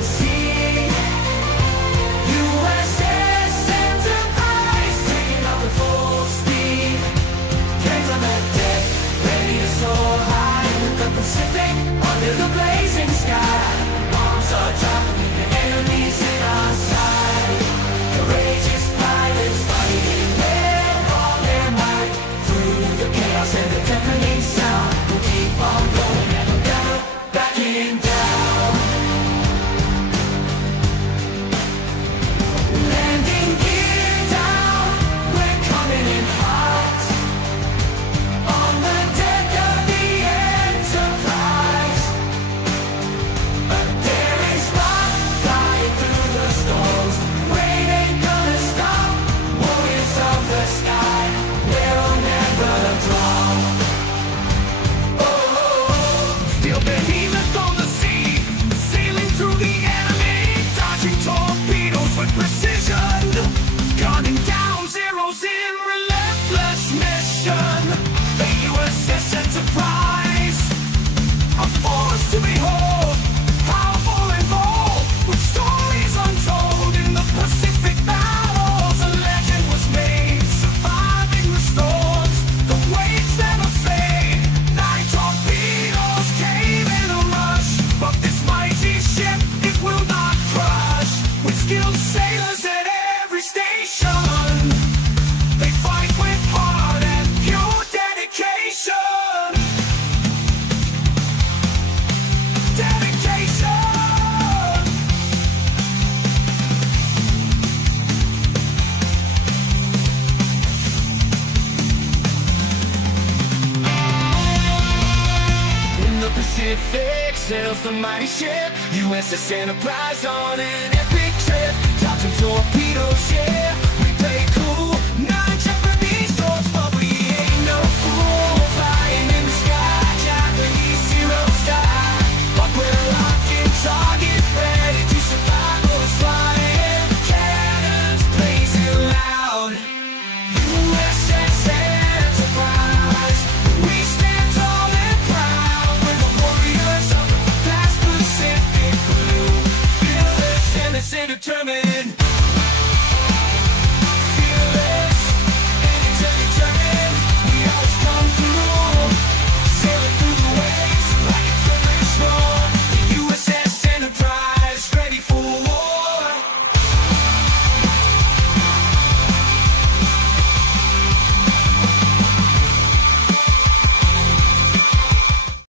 the sea. USS Enterprise, taking off at full speed. Cranes on the deck, ready to soar high in the Pacific, under the blazing sky. Bombs are dropping, the enemy's in our sight. Courageous pilots fighting with all their might. Through the chaos and the deafening sound, we'll keep on going, never, never backing down. Landing gear down, we're coming in hot. On the deck of the Enterprise, a daring spark flying through the storms. Rain ain't gonna stop, warriors of the sky, we'll never drop. Steel behemoth on the sea, sailing through the enemy, dodging torpedoes with precision, gunning down zeros in relentless mission. The USS Enterprise, a force to behold, powerful and bold, with stories untold in the Pacific battles. A legend was made, surviving the storms. The waves never fade. 9 torpedoes came in a rush, but this mighty ship, it will not crush. With skilled sailors at every station, they fight with heart and pure dedication. Dedication. In the Pacific sails the mighty ship USS Enterprise on an epic trip, dodging torpedoes, yeah.